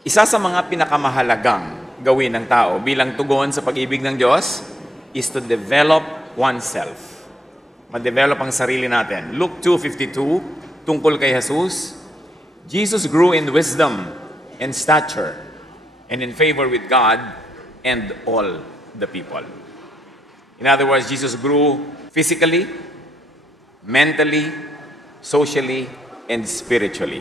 Isa sa mga pinakamahalagang gawin ng tao bilang tugon sa pag-ibig ng Diyos is to develop oneself. Ma-develop ang sarili natin. Luke 2:52, tungkol kay Jesus, Jesus grew in wisdom and stature and in favor with God and all the people. In other words, Jesus grew physically, mentally, socially, and spiritually.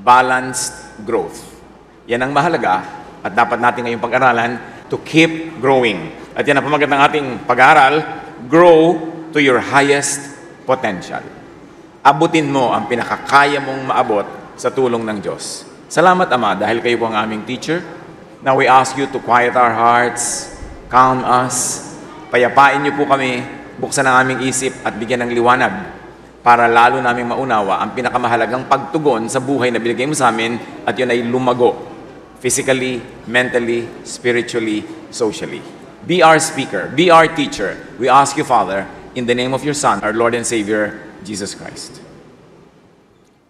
Balanced growth. Yan ang mahalaga at dapat natin ngayong pag-aralan to keep growing. At yan ang pamagat ng ating pag-aaral, grow to your highest potential. Abutin mo ang pinakakaya mong maabot sa tulong ng Diyos. Salamat, Ama, dahil kayo po ang aming teacher. Now we ask you to quiet our hearts, calm us, payapain niyo po kami, buksan ang aming isip at bigyan ng liwanag para lalo naming maunawa ang pinakamahalagang pagtugon sa buhay na binigay mo sa amin at yun ay lumago physically, mentally, spiritually, socially. Be our speaker, be our teacher. We ask you, Father, in the name of your Son, our Lord and Savior, Jesus Christ.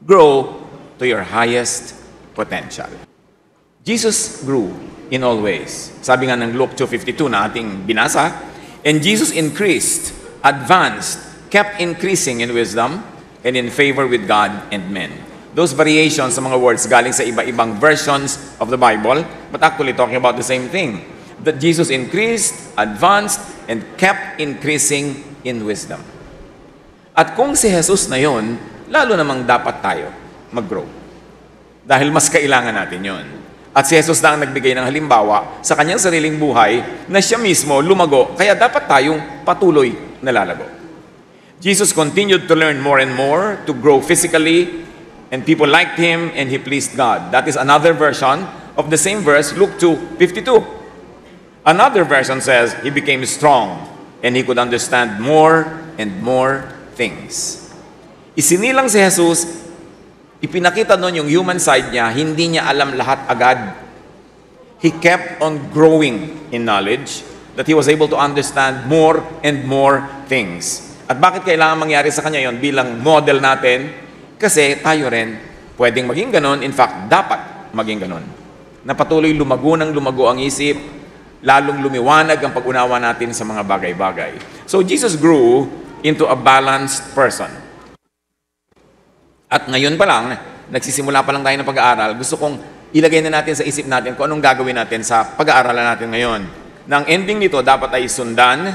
Grow to your highest potential. Jesus grew in all ways. Sabi nga ng Luke 2:52 na ating binasa, and Jesus increased, advanced, kept increasing in wisdom and in favor with God and men. Those variations sa mga words galing sa iba-ibang versions of the Bible, but actually talking about the same thing. That Jesus increased, advanced, and kept increasing in wisdom. At kung si Jesus na yon, lalo namang dapat tayo mag-grow. Dahil mas kailangan natin yon. At si Jesus na ang nagbigay ng halimbawa sa kanyang sariling buhay na siya mismo lumago, kaya dapat tayong patuloy na lalago. Jesus continued to learn more and more, to grow physically, and people liked him and he pleased God. That is another version of the same verse, Luke 2:52. Another version says he became strong and he could understand more and more things. Isinilang si Jesus, ipinakita noon yung human side niya, hindi niya alam lahat agad. He kept on growing in knowledge that he was able to understand more and more things. At bakit kailangan mangyari sa kanya yon bilang model natin? Kasi tayo rin pwedeng maging ganon. In fact, dapat maging ganon. Na patuloy lumago ng lumago ang isip, lalong lumiwanag ang pag-unawa natin sa mga bagay-bagay. So Jesus grew into a balanced person. At ngayon pa lang, nagsisimula pa lang tayo ng pag-aaral, gusto kong ilagay na natin sa isip natin kung anong gagawin natin sa pag-aaralan natin ngayon. Na ang ending nito dapat ay sundan,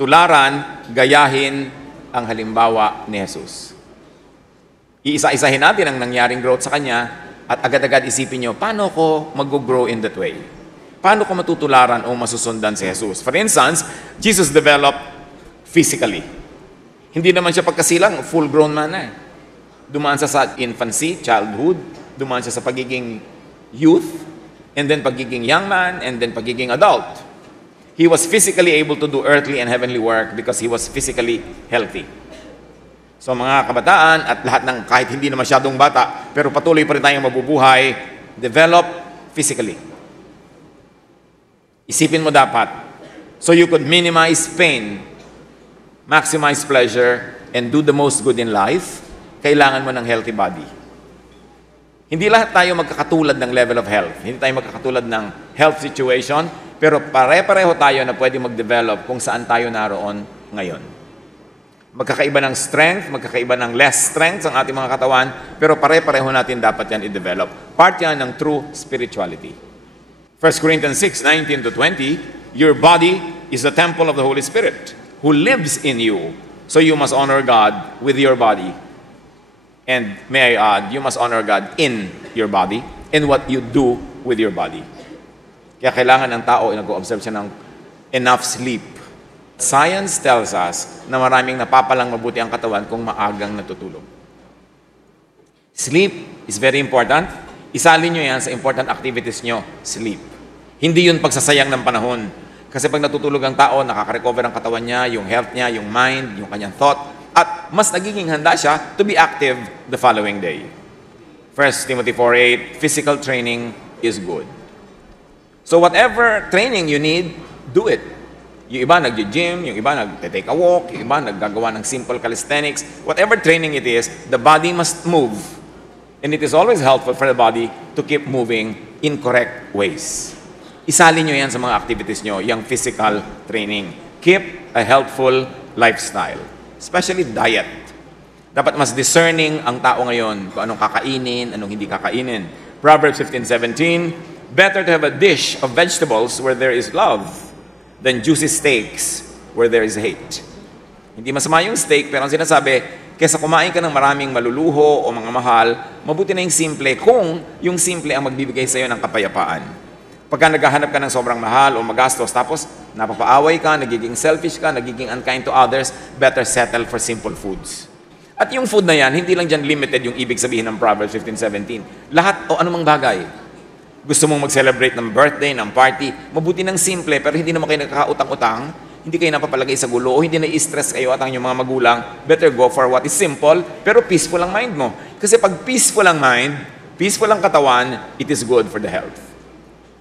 tularan, gayahin ang halimbawa ni Jesus. Iisa-isahin natin ang nangyaring growth sa Kanya at agad-agad isipin nyo, paano ko mag-grow in that way? Paano ko matutularan o masusundan si Jesus? For instance, Jesus developed physically. Hindi naman siya pagkasilang full-grown man na. Dumaan siya sa infancy, childhood, dumaan siya sa pagiging youth, and then pagiging young man, and then pagiging adult. He was physically able to do earthly and heavenly work because he was physically healthy. So mga kabataan at lahat ng kahit hindi na masyadong bata, pero patuloy pa rin tayong mabubuhay, develop physically. Isipin mo dapat, so you could minimize pain, maximize pleasure, and do the most good in life, kailangan mo ng healthy body. Hindi lahat tayo magkakatulad ng level of health. Hindi tayo magkakatulad ng health situation, pero pare-pareho tayo na pwede mag-develop kung saan tayo naroon ngayon. Magkakaiba ng strength, magkakaiba ng less strength ang ating mga katawan, pero pare-pareho natin dapat yan i-develop. Part yan ng true spirituality. 1 Corinthians 6:19-20, your body is the temple of the Holy Spirit who lives in you. So you must honor God with your body. And may I add, you must honor God in your body and what you do with your body. Kaya kailangan ng tao, nag-observe siya ng enough sleep. Science tells us na maraming napapalang mabuti ang katawan kung maagang natutulog. Sleep is very important. Isalin nyo yan sa important activities nyo, sleep. Hindi yun pagsasayang ng panahon. Kasi pag natutulog ang tao, nakaka-recover ang katawan niya, yung health niya, yung mind, yung kanyang thought, at mas nagiging handa siya to be active the following day. 1 Timothy 4:8, physical training is good. So whatever training you need, do it. Yung iba nag-gym, yung iba nag-take a walk, yung iba naggagawa ng simple calisthenics. Whatever training it is, the body must move. And it is always helpful for the body to keep moving incorrect ways. Isali nyo yan sa mga activities nyo, yung physical training. Keep a healthful lifestyle, especially diet. Dapat mas discerning ang tao ngayon kung anong kakainin, anong hindi kakainin. Proverbs 15:17, better to have a dish of vegetables where there is love than juicy steaks where there is hate. Hindi masama yung steak, pero ang sinasabi, kesa kumain ka ng maraming maluluho o mga mahal, mabuti na yung simple kung yung simple ang magbibigay sa iyo ng kapayapaan. Pagka naghahanap ka ng sobrang mahal o magastos, tapos napapaaway ka, nagiging selfish ka, nagiging unkind to others, better settle for simple foods. At yung food na yan, hindi lang dyan limited yung ibig sabihin ng Proverbs 15:17. Lahat o anumang bagay. Gusto mong mag-celebrate ng birthday, ng party, mabuti ng simple, pero hindi naman kayo nagkakautang-utang, hindi kayo napapalagay sa gulo, o hindi na-stress kayo at ang inyong mga magulang, better go for what is simple, pero peaceful ang mind mo. Kasi pag peaceful ang mind, peaceful ang katawan, it is good for the health.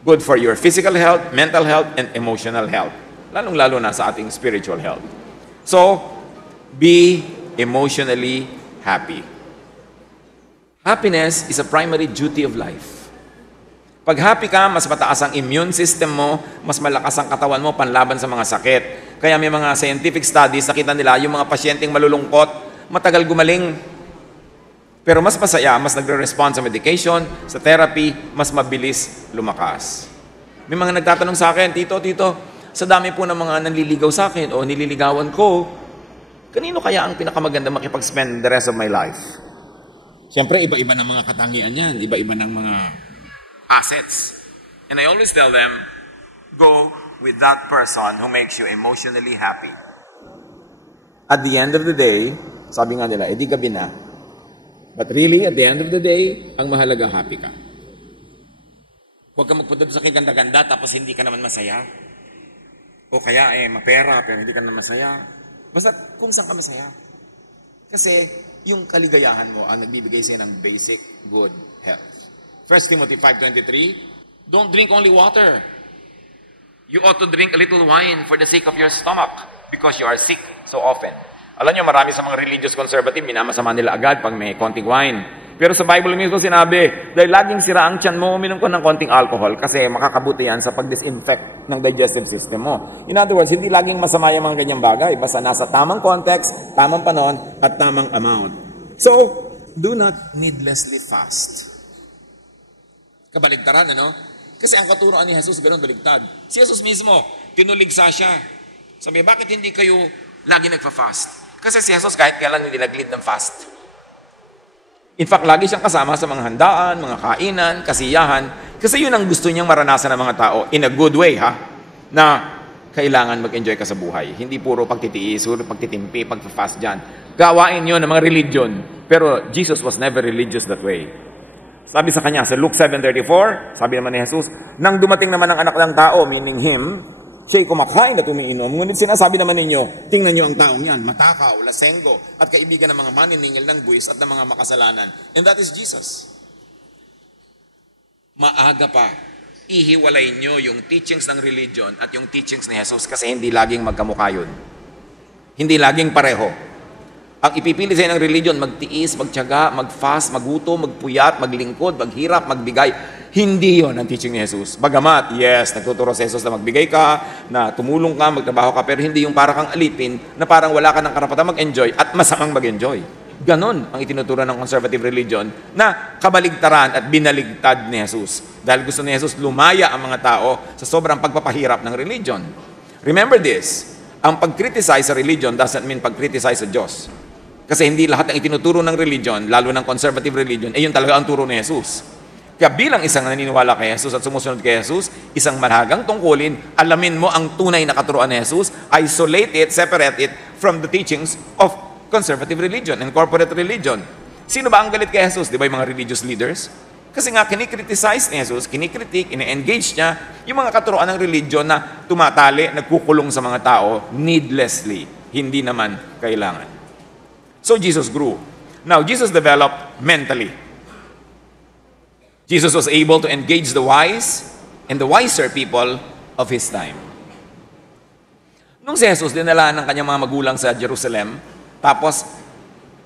Good for your physical health, mental health, and emotional health. Lalong-lalo na sa ating spiritual health. So, be emotionally happy. Happiness is a primary duty of life. Pag happy ka, mas mataas ang immune system mo, mas malakas ang katawan mo panlaban sa mga sakit. Kaya may mga scientific studies, nakita nila yung mga pasyenteng malulungkot, matagal gumaling. Pero mas masaya, mas nagre-respond sa medication, sa therapy, mas mabilis lumakas. May mga nagtatanong sa akin, Tito, sa dami po ng mga nanliligaw sa akin o nililigawan ko, kanino kaya ang pinakamaganda makipag-spend the rest of my life? Siyempre, iba-iba ng mga katangian yan, iba-iba ng mga assets. And I always tell them, go with that person who makes you emotionally happy. At the end of the day, sabi nga nila, edi gabi na. But really, at the end of the day, ang mahalaga, happy ka. Huwag ka magpunta sa kaganda-ganda tapos hindi ka naman masaya. O kaya, mapera pero hindi ka naman masaya. Basta kung saan ka masaya. Kasi yung kaligayahan mo ang nagbibigay sa'yo ng basic good health. 1 Timothy 5:23, don't drink only water. You ought to drink a little wine for the sake of your stomach because you are sick so often. Alam nyo, marami sa mga religious conservative, minamasama nila agad pag may konting wine. Pero sa Bible mismo sinabi, dahil laging sira ang tiyan mo, uminom ko ng konting alcohol kasi makakabuti yan sa pag-disinfect ng digestive system mo. In other words, hindi laging masama yung mga ganyang bagay. Basta nasa tamang context, tamang panahon, at tamang amount. So, do not needlessly fast. Kabaligtaran, ano? Kasi ang katuroan ni Jesus, ganun baligtad. Si Jesus mismo, tinuligsa siya. Sabi, bakit hindi kayo lagi nagfa-fast? Kasi si Jesus kahit kailan hindi nag-lead ng fast. In fact, lagi siyang kasama sa mga handaan, mga kainan, kasiyahan. Kasi yun ang gusto niyang maranasan ng mga tao in a good way, ha? Na kailangan mag-enjoy ka sa buhay. Hindi puro pagtitiis, puro pagtitimpi, pag-fast dyan. Gawain yun ng mga religion. Pero Jesus was never religious that way. Sabi sa kanya, sa Luke 7:34, sabi naman ni Jesus, nang dumating naman ang anak ng tao, meaning him, siya'y kumakain at umiinom. Ngunit sinasabi naman ninyo, tingnan nyo ang taong yan, matakaw, lasenggo, at kaibigan ng mga maniningil ng buwis at ng mga makasalanan. And that is Jesus. Maaga pa, ihiwalay nyo yung teachings ng religion at yung teachings ni Jesus kasi hindi laging magkamukha yun. Hindi laging pareho. Ang ipipili sa'yo ng religion, magtiis, magtiyaga, mag-fast, maguto, magpuyat, maglingkod, maghirap, magbigay. Hindi yon ang teaching ni Jesus. Bagamat, yes, nagtuturo si Jesus na magbigay ka, na tumulong ka, magtrabaho ka, pero hindi yung para kang alipin, na parang wala ka ng karapatan mag-enjoy at masamang mag-enjoy. Ganon ang itinuturo ng conservative religion na kabaligtaran at binaligtad ni Jesus. Dahil gusto ni Jesus lumaya ang mga tao sa sobrang pagpapahirap ng religion. Remember this, ang pag-criticize sa religion doesn't mean pag-criticize sa Diyos. Kasi hindi lahat ng itinuturo ng religion, lalo ng conservative religion, yun talaga ang turo ni Jesus. Kaya bilang isang naniniwala kay Jesus at sumusunod kay Jesus, isang malagang tungkulin, alamin mo ang tunay na katuruan ni Jesus, isolate it, separate it from the teachings of conservative religion and corporate religion. Sino ba ang galit kay Jesus? Di ba yung mga religious leaders? Kasi nga, kinikriticize ni Jesus, kinikritik, ine-engage niya yung mga katuruan ng religion na tumatali, nagkukulong sa mga tao needlessly, hindi naman kailangan. So Jesus grew. Now, Jesus developed mentally. Jesus was able to engage the wise and the wiser people of His time. Nung si Jesus, dinala ng kanyang mga magulang sa Jerusalem, tapos,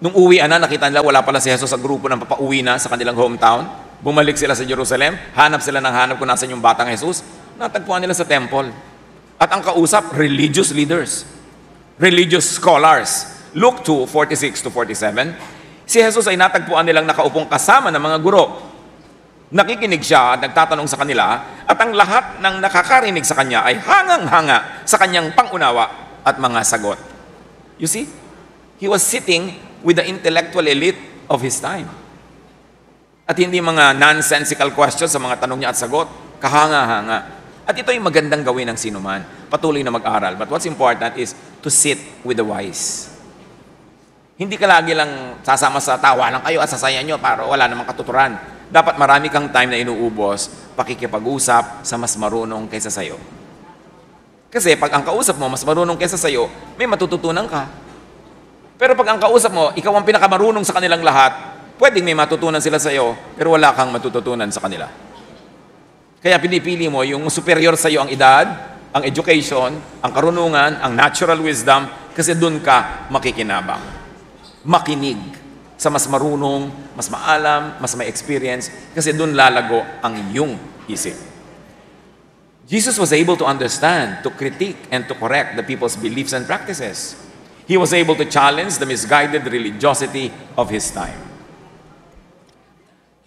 nung uwi na, nakita nila, wala pala si Jesus sa grupo ng papauwi na sa kanilang hometown. Bumalik sila sa Jerusalem, hanap sila ng hanap kung nasan yung batang Jesus, natagpuan nila sa temple. At ang kausap, religious leaders, religious scholars. Luke 2:46-47, si Jesus ay natagpuan nilang nakaupong kasama ng mga guro. Nakikinig siya at nagtatanong sa kanila, at ang lahat ng nakakarinig sa kanya ay hangang-hanga sa kanyang pangunawa at mga sagot. You see, he was sitting with the intellectual elite of his time. At hindi mga nonsensical questions sa mga tanong niya at sagot, kahanga-hanga. At ito ay magandang gawin ng sinuman, patuloy na mag-aral. But what's important is to sit with the wise. Hindi ka lagi lang sasama sa tawa lang kayo at sasaya nyo para wala namang katuturan. Dapat marami kang time na inuubos, pakikipag-usap sa mas marunong kaysa sayo. Kasi pag ang kausap mo mas marunong kaysa sayo, may matututunan ka. Pero pag ang kausap mo, ikaw ang pinakamarunong sa kanilang lahat, pwedeng may matutunan sila sayo, pero wala kang matututunan sa kanila. Kaya pinipili mo yung superior sa iyo ang edad, ang education, ang karunungan, ang natural wisdom, kasi doon ka makikinabang. Makinig sa mas marunong, mas maalam, mas may experience, kasi doon lalago ang iyong isip. Jesus was able to understand, to critique, and to correct the people's beliefs and practices. He was able to challenge the misguided religiosity of his time.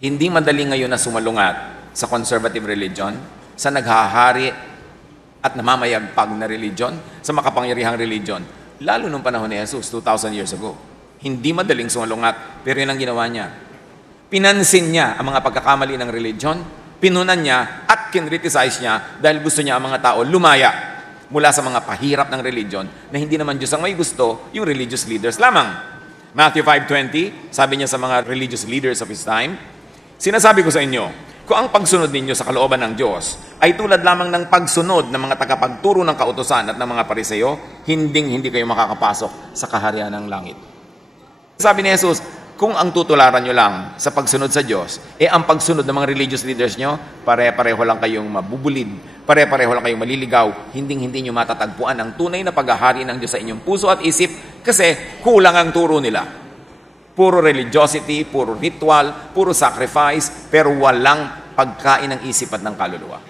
Hindi madali ngayon na sumalungat sa conservative religion, sa naghahari at namamayagpag na religion, sa makapangyarihang religion, lalo nung panahon ni Jesus, 2,000 years ago. Hindi madaling sumalungat, pero yun ang ginawa niya. Pinansin niya ang mga pagkakamali ng religion, pinunan niya at kinriticize niya dahil gusto niya ang mga tao lumaya mula sa mga pahirap ng religion na hindi naman Diyos ang may gusto, yung religious leaders lamang. Matthew 5:20, sabi niya sa mga religious leaders of his time, sinasabi ko sa inyo, kung ang pagsunod ninyo sa kalooban ng Diyos ay tulad lamang ng pagsunod ng mga tagapagturo ng kautusan at ng mga Pariseo, hindi kayo makakapasok sa kaharian ng langit. Sabi ni Jesus, kung ang tutularan nyo lang sa pagsunod sa Diyos, ang pagsunod ng mga religious leaders nyo, pare-pareho lang kayong mabubulid, pare-pareho lang kayong maliligaw, hindi nyo matatagpuan ang tunay na paghahari ng Diyos sa inyong puso at isip, kasi kulang ang turo nila. Puro religiosity, puro ritual, puro sacrifice, pero walang pagkain ng isip at ng kaluluwa.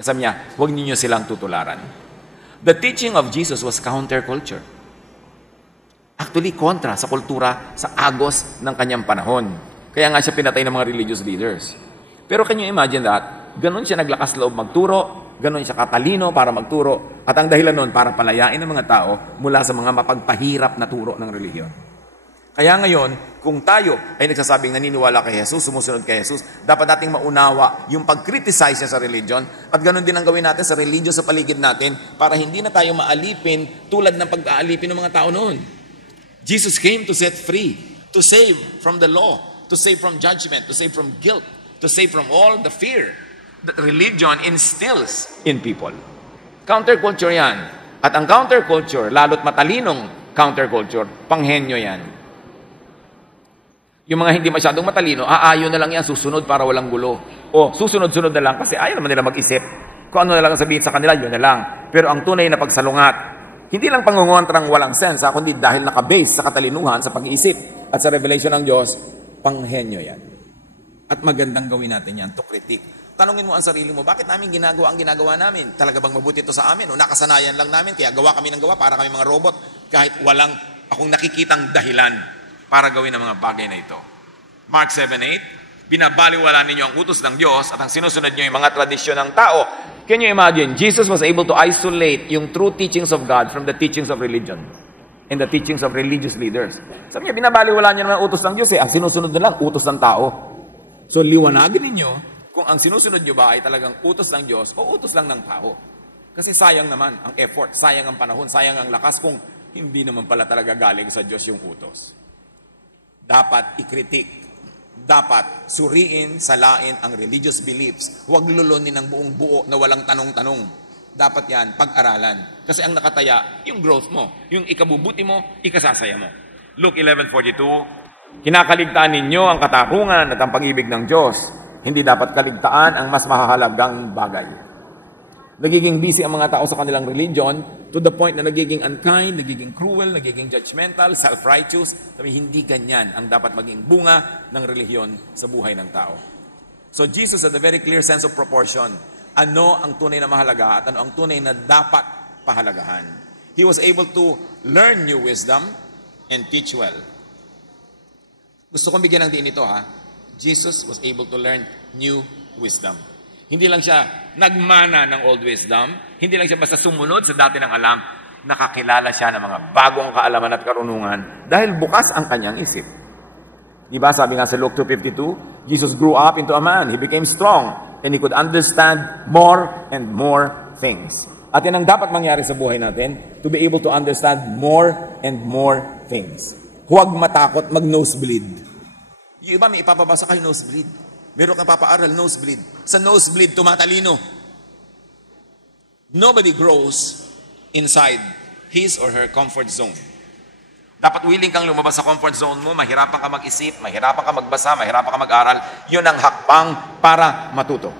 Sabi niya, huwag niyo silang tutularan. The teaching of Jesus was counterculture. Actually, kontra sa kultura, sa agos ng kanyang panahon. Kaya nga siya pinatay ng mga religious leaders. Pero can you imagine that? Ganon siya naglakas loob magturo, ganon siya katalino para magturo, at ang dahilan nun para palayain ng mga tao mula sa mga mapagpahirap na turo ng relihiyon. Kaya ngayon, kung tayo ay nagsasabing naniniwala kay Jesus, sumusunod kay Jesus, dapat nating maunawa yung pag-criticize niya sa religion, at ganun din ang gawin natin sa religion sa paligid natin para hindi na tayo maalipin tulad ng pag-aalipin ng mga tao noon. Jesus came to set free, to save from the law, to save from judgment, to save from guilt, to save from all the fear that religion instills in people. Counterculture yan. At ang counterculture, lalo't matalinong counterculture, panghenyo yan. Yung mga hindi masyadong matalino, aayon na lang yan, susunod para walang gulo. O susunod-sunod na lang kasi ayaw naman nila mag-isip. Kung ano na lang sabihin sa kanila, yun na lang. Pero ang tunay na pagsalungat, hindi lang pangungontrang walang sense, kundi dahil nakabase sa katalinuhan, sa pag-iisip at sa revelation ng Diyos, panghenyo yan. At magandang gawin natin yan, to critique. Tanungin mo ang sarili mo, bakit namin ginagawa ang ginagawa namin? Talaga bang mabuti ito sa amin? O nakasanayan lang namin, kaya gawa kami ng gawa para kami mga robot, kahit walang akong nakikitang dahilan para gawin ang mga bagay na ito. Mark 7:8, binabaliwala ninyo ang utos ng Diyos at ang sinusunod nyo yung mga tradisyon ng tao. Can you imagine? Jesus was able to isolate yung true teachings of God from the teachings of religion and the teachings of religious leaders. Sabi niya, binabaliwala niyo naman ang utos ng Diyos ang sinusunod na lang, utos ng tao. So liwanagin ninyo kung ang sinusunod nyo ba ay talagang utos ng Diyos o utos lang ng tao. Kasi sayang naman ang effort, sayang ang panahon, sayang ang lakas kung hindi naman pala talaga galing sa Diyos yung utos. Dapat i-critique, dapat suriin, salain ang religious beliefs. Huwag lulunin ng buong buo na walang tanong-tanong. Dapat yan, pag-aralan. Kasi ang nakataya, yung growth mo, yung ikabubuti mo, ikasasaya mo. Luke 11:42, kinakaligtaan ninyo ang katarungan at ang pag-ibig ng Diyos. Hindi dapat kaligtaan ang mas mahalagang bagay. Nagiging busy ang mga tao sa kanilang religion to the point na nagiging unkind, nagiging cruel, nagiging judgmental, self-righteous. Sabi, hindi ganyan ang dapat maging bunga ng relihiyon sa buhay ng tao. So Jesus had a very clear sense of proportion. Ano ang tunay na mahalaga at ano ang tunay na dapat pahalagahan. He was able to learn new wisdom and teach well. Gusto kong bigyan ng diin ito ha. Jesus was able to learn new wisdom. Hindi lang siya nagmana ng old wisdom, hindi lang siya basta sumunod sa dati ng alam, nakakilala siya ng mga bagong kaalaman at karunungan dahil bukas ang kanyang isip. Diba sabi nga sa Luke 2:52, Jesus grew up into a man, he became strong, and he could understand more and more things. At yan ang dapat mangyari sa buhay natin, to be able to understand more and more things. Huwag matakot mag-nosebleed. Yung iba may ipapabasa kayo nosebleed. Meron kang papaaral, nosebleed. Sa nosebleed, tumatalino. Nobody grows inside his or her comfort zone. Dapat willing kang lumabas sa comfort zone mo, mahirapan ka mag-isip, mahirapan ka magbasa, mahirapan ka mag-aral. Yun ang hakbang para matuto.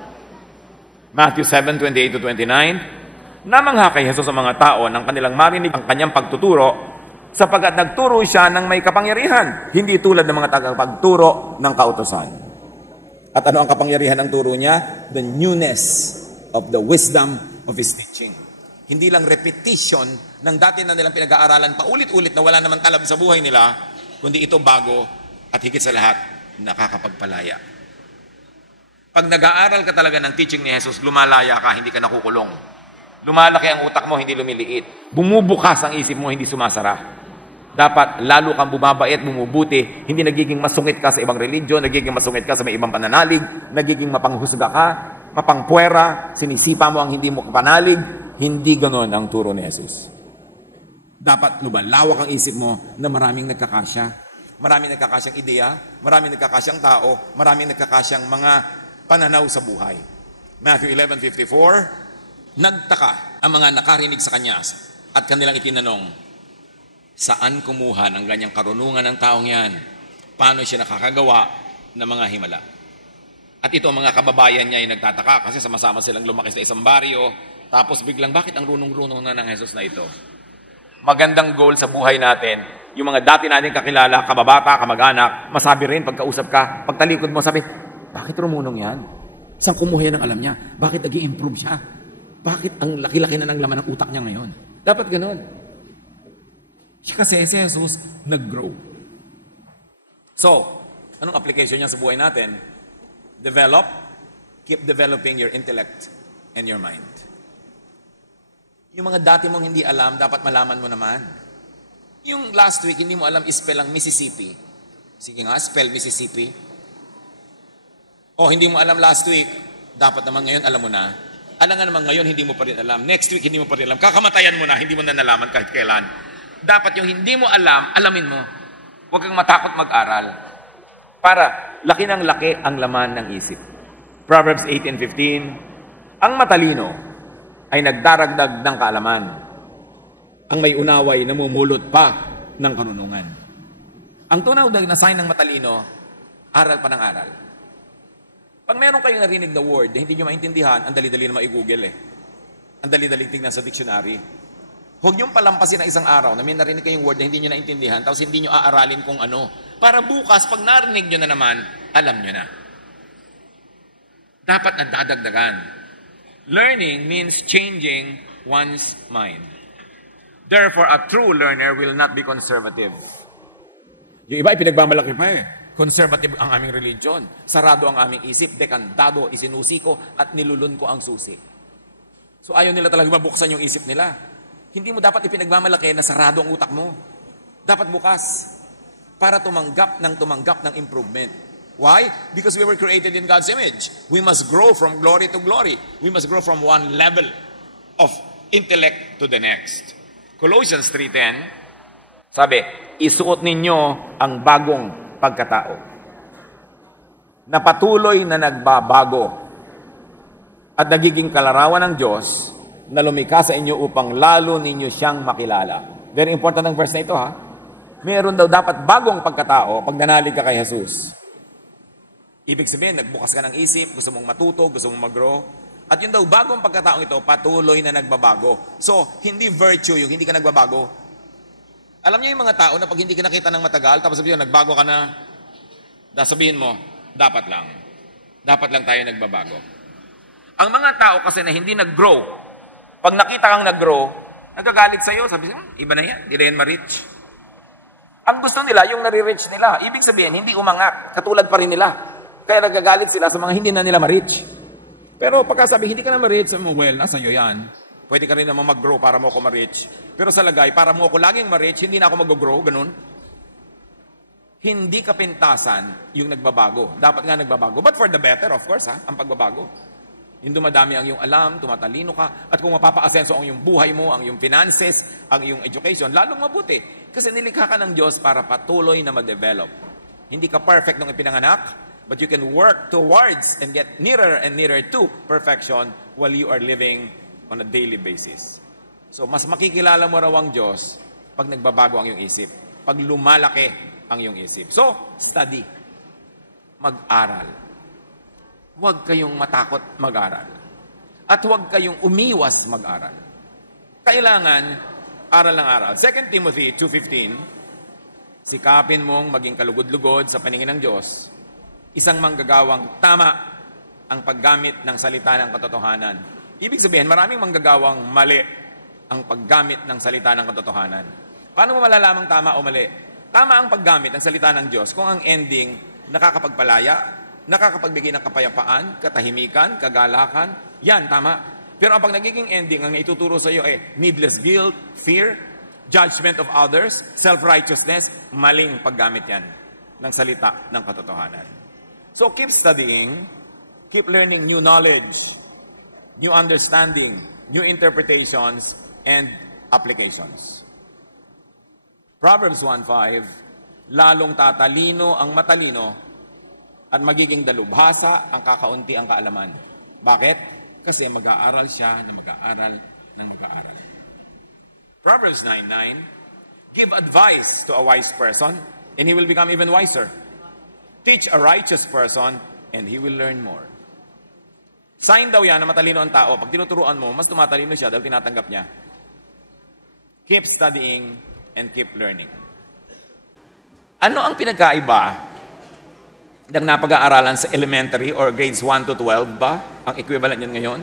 Matthew 7:28-29, namangha kay Jesus ang mga tao nang kanilang marinig ang kanyang pagtuturo, sapagkat nagturo siya ng may kapangyarihan, hindi tulad ng mga tagapagturo ng kautusan. At ano ang kapangyarihan ng turo niya? The newness of the wisdom of His teaching. Hindi lang repetition ng dati na nilang pinag-aaralan paulit-ulit na wala naman talab sa buhay nila, kundi ito bago at higit sa lahat, nakakapagpalaya. Pag nag-aaral ka talaga ng teaching ni Jesus, lumalaya ka, hindi ka nakukulong. Lumalaki ang utak mo, hindi lumiliit. Bumubukas ang isip mo, hindi sumasara. Dapat lalo kang bumabait, bumubuti, hindi nagiging masungit ka sa ibang religion, nagiging masungit ka sa may ibang pananalig, nagiging mapanghusga ka, mapangpuwera, sinisipa mo ang hindi mo kapanalig. Hindi ganon ang turo ni Jesus. Dapat lumalawak ang isip mo na maraming nagkakasya. Maraming nagkakasyang ideya, maraming nagkakasyang tao, maraming nagkakasyang mga pananaw sa buhay. Matthew 11:54, nagtaka ang mga nakarinig sa kanya at kanilang itinanong, saan kumuha ng ganyang karunungan ng taong yan? Paano siya nakakagawa ng mga himala? At ito mga kababayan niya ay nagtataka kasi sama-sama silang lumaki sa isang baryo. Tapos biglang, bakit ang runong-runong na ng Jesus na ito? Magandang goal sa buhay natin, yung mga dati natin kakilala, kababata, kamag-anak, masabi rin pagkausap ka, pagtalikod mo, sabi, bakit rumunong yan? Saan kumuha yan ng alam niya? Bakit nag-i-improve siya? Bakit ang laki-laki na ng laman ng utak niya ngayon? Dapat ganun. Kasi si Jesus nag-grow. So, anong application niya sa buhay natin? Develop, keep developing your intellect and your mind. Yung mga dati mong hindi alam, dapat malaman mo naman. Yung last week, hindi mo alam spell ang Mississippi. Sige nga, spell Mississippi. O hindi mo alam last week, dapat naman ngayon alam mo na. Alam nga naman ngayon, hindi mo pa rin alam. Next week, hindi mo pa rin alam. Kakamatayan mo na, hindi mo na nalaman kahit kailan. Dapat yung hindi mo alam, alamin mo. Huwag kang matakot mag-aral. Para laki ng laki ang laman ng isip. Proverbs 18:15, ang matalino ay nagdaragdag ng kaalaman. Ang may unaway namumulot pa ng karunungan. Ang tunaw na sign ng matalino, aral pa ng aral. Pag meron kayong narinig na word na hindi nyo maintindihan, ang dali-dali na ma-google Ang dali-dali tingnan sa dictionary. Huwag nyo palampasin ng isang araw na may narinig kayong word na hindi nyo naintindihan, tapos hindi nyo aaralin kung ano. Para bukas, pag narinig nyo na naman, alam nyo na. Dapat na dadagdagan. Learning means changing one's mind. Therefore, a true learner will not be conservative. Yung iba ay pinagmamalaki pa Conservative ang aming religion. Sarado ang aming isip. Dekandado, isinusi ko at nilulun ko ang susi. So ayaw nila talaga mabuksan yung isip nila. Hindi mo dapat ipinagmamalaki na sarado ang utak mo. Dapat bukas. Para tumanggap ng improvement. Why? Because we were created in God's image. We must grow from glory to glory. We must grow from one level of intellect to the next. Colossians 3:10, sabi, isuot ninyo ang bagong pagkatao na patuloy na nagbabago at nagiging kalarawan ng Diyos na lumikha sa inyo upang lalo ninyo siyang makilala. Very important ang verse na ito ha. Meron daw dapat bagong pagkatao pag nanalig ka kay Jesus. Ibig sabihin, nagbukas ka ng isip, gusto mong matuto, gusto mong mag-grow. At yun daw, bagong pagkataong ito, patuloy na nagbabago. So, hindi virtue yung hindi ka nagbabago. Alam niyo yung mga tao na pag hindi ka nakita ng matagal, tapos sabihin, nagbago ka na, sabihin mo, dapat lang. Dapat lang tayo nagbabago. Ang mga tao kasi na hindi nag-grow, pag nakita kang nag-grow, nagagalit sa'yo, sabi siya, iba na yan, hindi na yan ma-reach. Ang gusto nila, yung nare-reach nila. Ibig sabihin, hindi umangat, katulad pa rin nila. Kaya nagagalit sila sa mga hindi na nila ma-reach. Pero pagkasabi, hindi ka na ma-reach, sabi mo, well, nasa iyo yan. Pwede ka rin naman mag-grow para mo ako ma-reach. Pero sa lagay, para mo ako laging ma-reach, hindi na ako mag-grow, ganun. Hindi kapintasan yung nagbabago. Dapat nga nagbabago. But for the better, of course, ang pagbabago. Yung dumadami ang iyong alam, tumatalino ka, at kung mapapa-asenso ang iyong buhay mo, ang iyong finances, ang iyong education, lalong mabuti. Kasi nilikha ka ng Diyos para patuloy na ma-develop. Hindi ka perfect nung ipinanganak, but you can work towards and get nearer and nearer to perfection while you are living on a daily basis. So, mas makikilala mo raw ang Diyos pag nagbabago ang iyong isip, pag lumalaki ang iyong isip. So, study. Mag-aral. Huwag kayong matakot mag-aral. At huwag kayong umiwas mag-aral. Kailangan, aral ng aral. 2 Timothy 2:15, sikapin mong maging kalugod-lugod sa paningin ng Diyos, isang manggagawang tama ang paggamit ng salita ng katotohanan. Ibig sabihin, maraming manggagawang mali ang paggamit ng salita ng katotohanan. Paano mo malalamang tama o mali? Tama ang paggamit ng salita ng Diyos kung ang ending nakakapagpalaya, nakakapagbigay ng kapayapaan, katahimikan, kagalakan, yan, tama. Pero ang pag nagiging ending, ang ituturo sa iyo needless guilt, fear, judgment of others, self-righteousness, maling paggamit yan ng salita ng katotohanan. So keep studying, keep learning new knowledge, new understanding, new interpretations, and applications. Proverbs 1:5, lalong tatalino ang matalino at magiging dalubhasa ang kakaunti ang kaalaman. Bakit? Kasi mag-aaral siya na mag-aaral ng mag-aaral. Proverbs 9:9, give advice to a wise person and he will become even wiser. Teach a righteous person and he will learn more. Sign daw yan na matalino ang tao. Pag tinuturuan mo, mas tumatalino siya dahil tinatanggap niya. Keep studying and keep learning. Ano ang pinagkaiba ng napag-aaralan sa elementary or grades 1 to 12 ba? Ang equivalent niyan ngayon?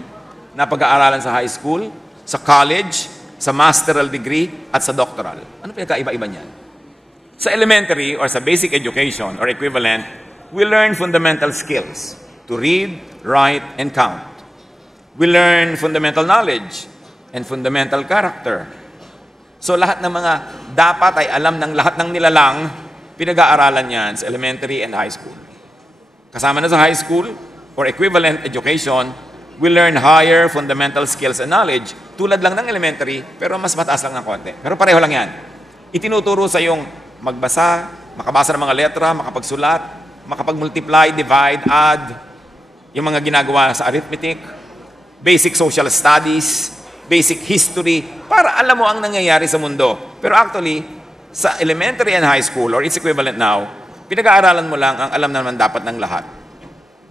Napag-aaralan sa high school, sa college, sa masteral degree, at sa doctoral. Ano pinagkaiba-iba niyan? Sa elementary or sa basic education or equivalent, we learn fundamental skills to read, write, and count. We learn fundamental knowledge and fundamental character. So lahat ng mga dapat ay alam ng lahat ng nilalang, pinag-aaralan yan sa elementary and high school. Kasama na sa high school or equivalent education, we learn higher fundamental skills and knowledge. Tulad lang ng elementary, pero mas mataas lang ng konti. Pero pareho lang yan. Itinuturo sa yung magbasa, makabasa ng mga letra, makapagsulat, makapag-multiply, divide, add, yung mga ginagawa sa arithmetic, basic social studies, basic history, para alam mo ang nangyayari sa mundo. Pero actually, sa elementary and high school, or its equivalent now, pinag-aaralan mo lang ang alam naman dapat ng lahat.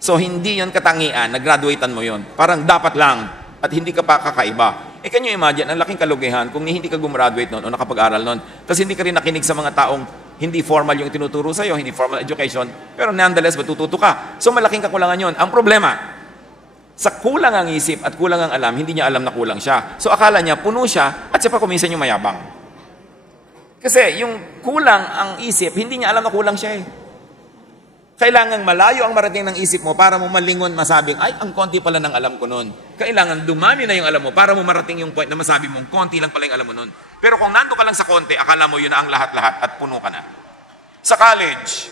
So, hindi yon katangian, nag-graduatean mo yon. Parang dapat lang, at hindi ka pa kakaiba. Can you imagine, ang laking kalugihan kung hindi ka gumraduate noon o nakapag-aral noon, tapos hindi ka rin nakinig sa mga taong hindi formal yung tinuturo sa'yo, hindi formal education, pero nonetheless, matututo ka. So, malaking kakulangan yon. Ang problema, sa kulang ang isip at kulang ang alam, hindi niya alam na kulang siya. So, akala niya, puno siya, at siya pa kuminsan yung mayabang. Kasi, yung kulang ang isip, hindi niya alam na kulang siya eh. Kailangan malayo ang marating ng isip mo para mo malingon, masabing, ay, ang konti pala ng alam ko noon. Kailangan dumami na yung alam mo para mo marating yung point na masabi mong konti lang pala yung alam mo noon. Pero kung nando ka lang sa konti, akala mo yun na ang lahat-lahat at puno ka na. Sa college,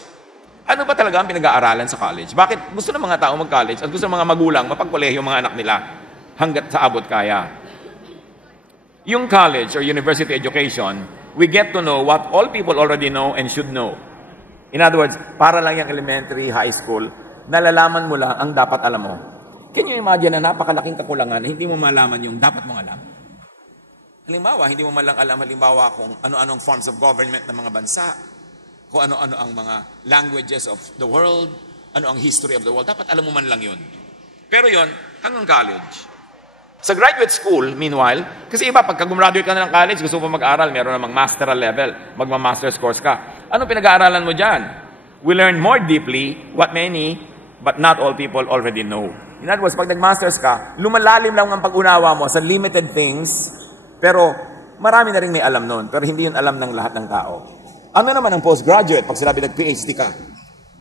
ano ba talaga ang pinag-aaralan sa college? Bakit gusto ng mga tao mag-college at gusto ng mga magulang mapagkolehiyo yung mga anak nila hanggat sa abot kaya? Yung college or university education, we get to know what all people already know and should know. In other words, para lang yung elementary, high school, nalalaman mo lang ang dapat alam mo. Can you imagine na napakalaking kakulangan na hindi mo malaman yung dapat mong alam? Halimbawa, hindi mo malang alam, halimbawa, kung ano-anong forms of government ng mga bansa, kung ano-ano ang mga languages of the world, ano ang history of the world. Dapat alam mo man lang yun. Pero yun, hanggang college. Sa graduate school, meanwhile, kasi iba, pagka gumraduate ka na ng college, gusto mo mag-aaral, meron namang masteral level, magma-master's course ka. Ano pinag-aaralan mo dyan? We learn more deeply what many but not all people already know. In other words, pag nag-masters ka, lumalalim lang ang pag-unawa mo sa limited things, pero marami na rin may alam nun, pero hindi yun alam ng lahat ng tao. Ano naman ang postgraduate? Pag sinabi nag-PhD ka,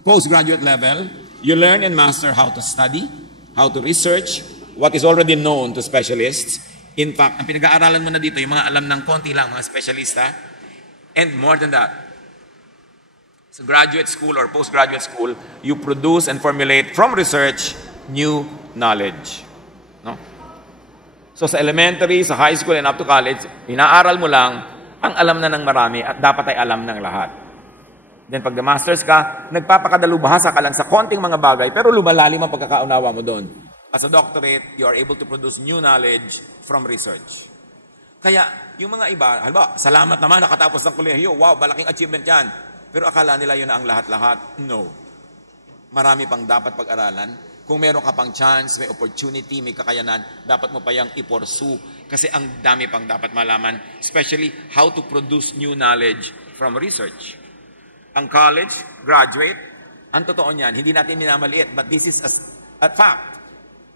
postgraduate level, you learn and master how to study, how to research, what is already known to specialists. In fact, ang pinag-aaralan mo na dito, yung mga alam ng konti lang, mga specialista, and more than that, sa graduate school or postgraduate school, you produce and formulate from research new knowledge. No? So sa elementary, sa high school, and up to college, inaaral mo lang ang alam na ng marami at dapat ay alam ng lahat. Then pag masters ka, nagpapakadalubhasa ka lang sa konting mga bagay, pero lumalalim ang pagkakaunawa mo doon. As a doctorate, you are able to produce new knowledge from research. Kaya, yung mga iba, halimbawa, salamat naman, nakatapos ng kolehiyo, wow, malaking achievement yan. Pero akala nila yun na ang lahat-lahat. No. Marami pang dapat pag-aralan. Kung meron ka pang chance, may opportunity, may kakayanan, dapat mo pa yung i-pursue. Kasi ang dami pang dapat malaman, especially how to produce new knowledge from research. Ang college, graduate, ang totoo niyan, hindi natin minamaliit, but this is a fact.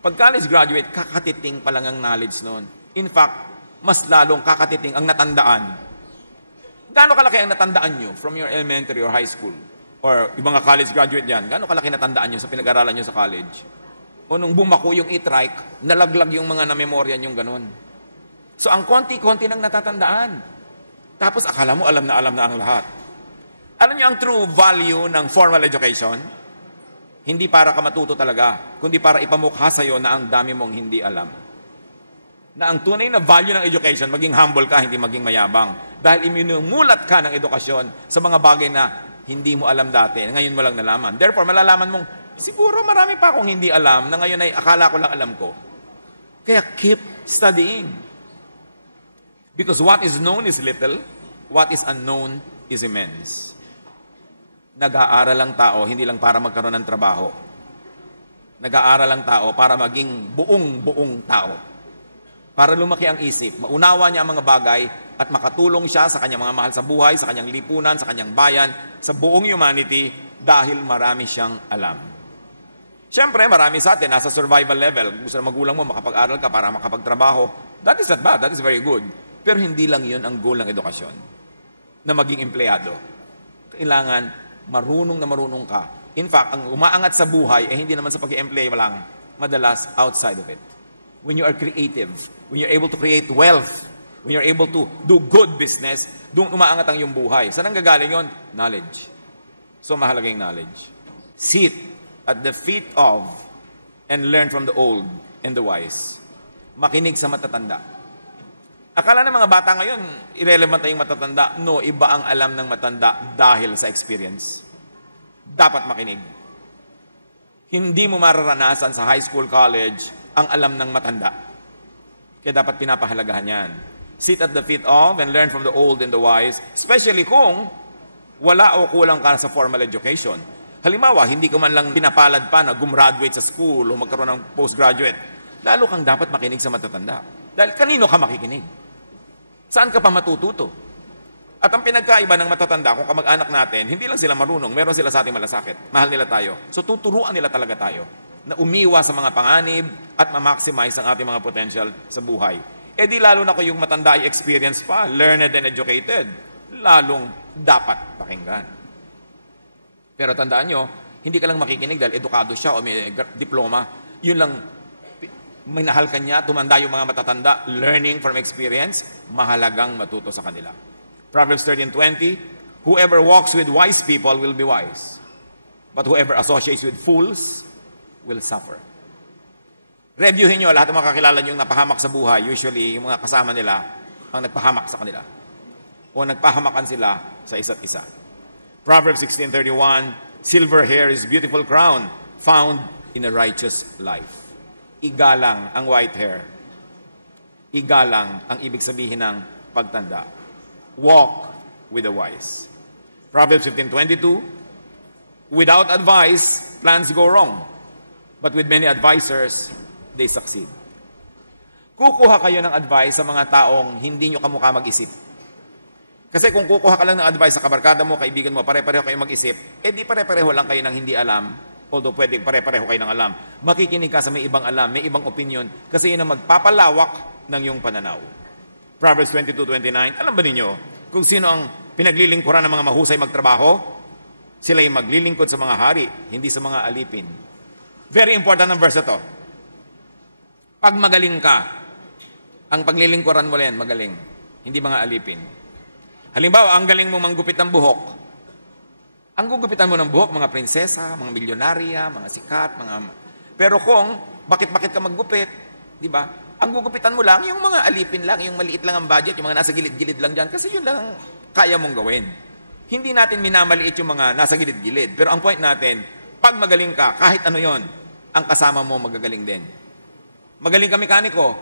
Pag college graduate, kakatiting pa lang ang knowledge noon. In fact, mas lalong kakatiting ang natandaan. Gaano kalaki ang natandaan nyo from your elementary or high school? Or yung mga college graduate dyan, gaano kalaki natandaan nyo sa pinag-aralan nyo sa college? O nung bumako yung e-trike, nalaglag yung mga namemorya nyong ganun. So ang konti-konti nang natatandaan. Tapos akala mo alam na ang lahat. Alam nyo ang true value ng formal education? Hindi para ka matuto talaga, kundi para ipamukha sa'yo na ang dami mong hindi alam. Na ang tunay na value ng education, maging humble ka, hindi maging mayabang. Dahil iminumulat ka ng edukasyon sa mga bagay na hindi mo alam dati, ngayon mo lang nalaman. Therefore, malalaman mong, siguro marami pa akong hindi alam, na ngayon ay akala ko lang alam ko. Kaya keep studying. Because what is known is little, what is unknown is immense. Nag-aaral lang tao, hindi lang para magkaroon ng trabaho. Nag-aaral lang tao para maging buong tao. Para lumaki ang isip, maunawa niya ang mga bagay at makatulong siya sa kanyang mga mahal sa buhay, sa kanyang lipunan, sa kanyang bayan, sa buong humanity dahil marami siyang alam. Siyempre, marami sa atin nasa survival level. Gusto na magulang mo, makapag-aral ka para makapagtrabaho. That is not bad, that is very good. Pero hindi lang yun ang goal ng edukasyon, na maging empleyado. Kailangan marunong na marunong ka. In fact, ang umaangat sa buhay, hindi naman sa pag-i-emplay lang, madalas outside of it. When you are creative, when you're able to create wealth, when you're able to do good business, doon umaangat ang iyong buhay. Saan ang gagaling yun? Knowledge. So, mahalaga yung knowledge. Sit at the feet of and learn from the old and the wise. Makinig sa matatanda. Akala ng mga bata ngayon, irrelevant na yung matatanda. No, iba ang alam ng matanda dahil sa experience. Dapat makinig. Hindi mo mararanasan sa high school, college, ang alam ng matanda. Kaya dapat pinapahalagahan yan. Sit at the feet of and learn from the old and the wise, especially kung wala o kulang ka sa formal education. Halimbawa, hindi ka man lang pinapalad pa na gumraduate sa school o magkaroon ng postgraduate. Lalo kang dapat makinig sa matatanda. Dahil kanino ka makikinig? Saan ka pa matututo? At ang pinagkaiba ng matatanda, kung kamag-anak natin, hindi lang sila marunong, meron sila sa ating malasakit. Mahal nila tayo. So tuturuan nila talaga tayo na umiwas sa mga panganib at ma-maximize ang ating mga potential sa buhay. Eh di lalo na kung yung matanda ay experience pa, learned and educated, lalong dapat pakinggan. Pero tandaan nyo, hindi ka lang makikinig dahil edukado siya o may diploma. Yun lang, minahal ka niya, tumanda yung mga matatanda, learning from experience, mahalagang matuto sa kanila. Proverbs 13:20, whoever walks with wise people will be wise, but whoever associates with fools will suffer. Reviewin nyo lahat ng mga kakilala nyo yung napahamak sa buhay. Usually, yung mga kasama nila ang nagpahamak sa kanila. O nagpahamakan sila sa isa't isa. Proverbs 16:31, silver hair is beautiful crown found in a righteous life. Igalang ang white hair. Igalang ang ibig sabihin ng pagtanda. Walk with the wise. Proverbs 15:22, without advice, plans go wrong. But with many advisors, they succeed. Kukuha kayo ng advice sa mga taong hindi nyo kamukha mag-isip. Kasi kung kukuha ka lang ng advice sa kabarkada mo, kaibigan mo, pare-pareho kayo mag-isip, eh di pare-pareho lang kayo ng hindi alam, Although pwede pare-pareho kayo ng alam. Makikinig ka sa may ibang alam, may ibang opinion, kasi yun ang magpapalawak ng iyong pananaw. Proverbs 22:29, alam ba ninyo kung sino ang pinaglilingkuran ng mga mahusay magtrabaho? Sila'y maglilingkod sa mga hari, hindi sa mga alipin. Very important ang verse ito. Pag magaling ka, ang paglilingkuran mo yan, magaling. Hindi mga alipin. Halimbawa, ang galing mo manggupit ng buhok. Ang gugupitan mo ng buhok, mga prinsesa, mga milyonarya, mga sikat, mga... Pero kung, bakit ka maggupit, di ba? Ang gugupitan mo lang, yung mga alipin lang, yung maliit lang ang budget, yung mga nasa gilid-gilid lang dyan, kasi yun lang ang kaya mong gawin. Hindi natin minamaliit yung mga nasa gilid-gilid. Pero ang point natin, pag magaling ka, kahit ano yon, ang kasama mo magagaling din. Magaling ka mekaniko.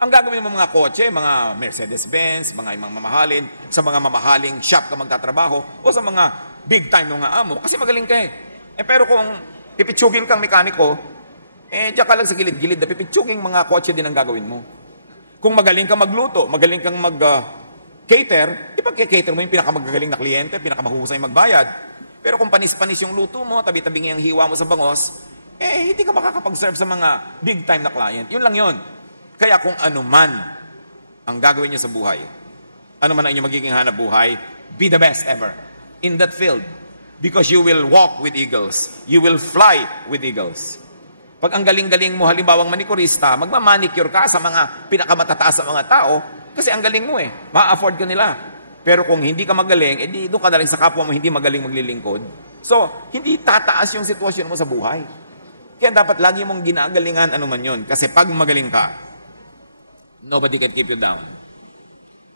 Ang gagawin mo mga kotse, mga Mercedes-Benz, mga imang mamahalin, sa mga mamahaling shop ka magtatrabaho, o sa mga big time mga amo, kasi magaling ka eh. Pero kung pipitsugin kang mekaniko, diyan ka lang sa gilid-gilid na pipitsuging mga kotse din ang gagawin mo. Kung magaling ka magluto, magaling kang cater, ipag-cater mo yung pinakamagagaling na kliyente, pinakamahusay magbayad. Pero kung panis-panis yung luto mo, tabi-tabi yung hiwa mo sa bangos, hindi ka makakapag-serve sa mga big time na client. Yun lang yun. Kaya kung ano man ang gagawin nyo sa buhay, ano man ang inyong magiging hanap buhay, be the best ever in that field. Because you will walk with eagles. You will fly with eagles. Pag ang galing-galing mo, halimbawang manikurista, magmamanicure ka sa mga pinakamatataas sa mga tao, kasi ang galing mo ma-afford ka nila. Pero kung hindi ka magaling, doon ka na lang sa kapwa mo hindi magaling maglilingkod. So, hindi tataas yung sitwasyon mo sa buhay. Kaya dapat lagi mong ginagalingan ano man yun. Kasi pag magaling ka, nobody can keep you down.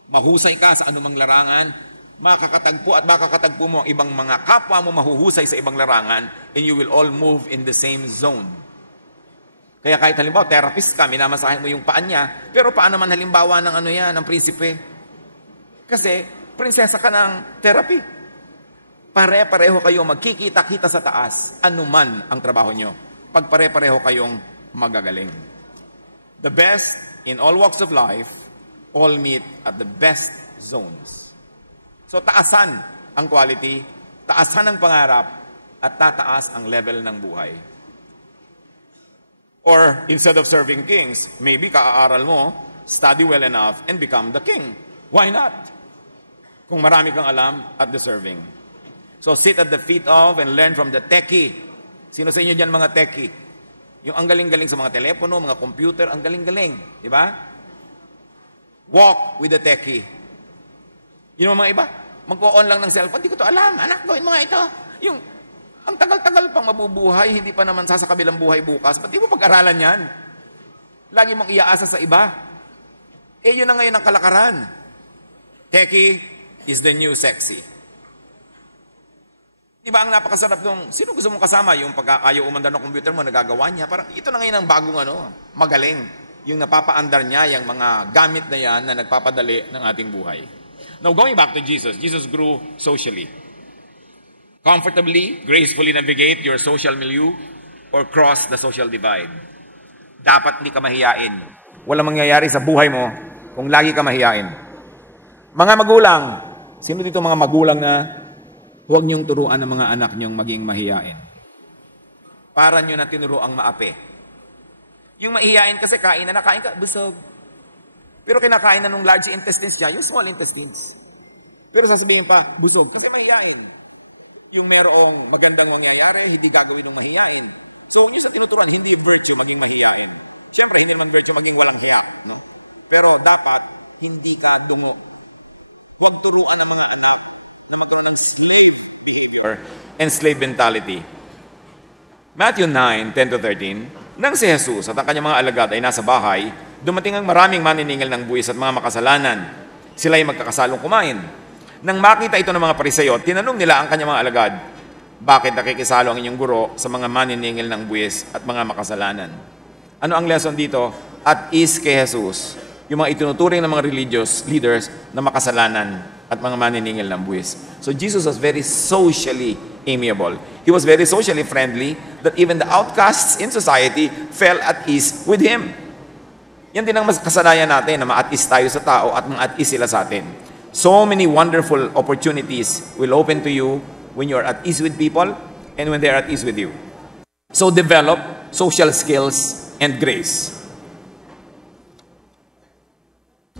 Mahusay ka sa anumang larangan, makakatagpo at makakatagpo mo ang ibang mga kapwa mo mahuhusay sa ibang larangan, and you will all move in the same zone. Kaya kahit halimbawa, therapist ka, minamasahin mo yung paan niya, pero paano man halimbawa ng ng prinsipe? Kasi, prinsesa ka ng therapy. Pare-pareho kayong magkikita-kita sa taas, anuman ang trabaho nyo. Pag pare-pareho kayong magagaling. The best in all walks of life, all meet at the best zones. So, taasan ang quality, taasan ang pangarap, at tataas ang level ng buhay. Or, instead of serving kings, maybe kaaaral mo, study well enough, and become the king. Why not? Kung marami kang alam at deserving. So, sit at the feet of and learn from the techie. Sino sa inyo dyan mga techie? Yung ang galing-galing sa mga telepono, mga computer, ang galing-galing. Di ba? Walk with the techie. Yun mga iba, mag-on lang ng cellphone, di ko to alam, anak, gawin mga ito. Yung, ang tagal-tagal pang mabubuhay, hindi pa naman sasakabilang buhay bukas. Ba't di mo pag-aralan yan? Lagi mong iaasa sa iba. Yun na ngayon ang kalakaran. Techie is the new sexy. Di ba ang napakasarap nung, sino gusto mong kasama? Yung pagkakayo umandar ng computer mo, nagagawa niya. Parang ito na ngayon ang bagong magaling. Yung napapaandar niya, yung mga gamit na yan na nagpapadali ng ating buhay. Now, going back to Jesus, Jesus grew socially. Comfortably, gracefully navigate your social milieu or cross the social divide. Dapat hindi ka mahiyain. Walang mangyayari sa buhay mo kung lagi ka mahiyain. Mga magulang, sino dito mga magulang na huwag niyong turuan ng mga anak niyong maging mahiyain? Para niyo na tinuruang maape. Yung mahiyain kasi kain na nakain ka, busog. Pero kinakain na nung large intestines niya, yung small intestines. Pero sasabihin pa, busog kasi mahiyain. Yung merong magandang mangyayari, hindi gagawin ng mahiyain. So, huwag niyo sa tinuturuan, hindi virtue maging mahiyain. Siyempre, hindi naman virtue maging walang hiya. No? Pero dapat, hindi ka dungo. Huwag turuan ng mga anak na magkaroon ng slave behavior and slave mentality. Matthew 9:10-13, nang si Jesus at ang kanyang mga alagad ay nasa bahay, dumating ang maraming maniningil ng buwis at mga makasalanan. Sila ay magkakasalong kumain. Nang makita ito ng mga Pariseo, tinanong nila ang kanyang mga alagad, bakit nakikisalo ang inyong guro sa mga maniningil ng buwis at mga makasalanan? Ano ang lesson dito? At is kay Jesus, yung mga itinuturing ng mga religious leaders na makasalanan at mga maniningil ng buwis. So Jesus was very socially amiable. He was very socially friendly that even the outcasts in society fell at ease with Him. Yan din ang kasanayan natin na ma-at-ease tayo sa tao at ma-at-ease sila sa atin. So many wonderful opportunities will open to you when you are at ease with people and when they are at ease with you. So develop social skills and grace.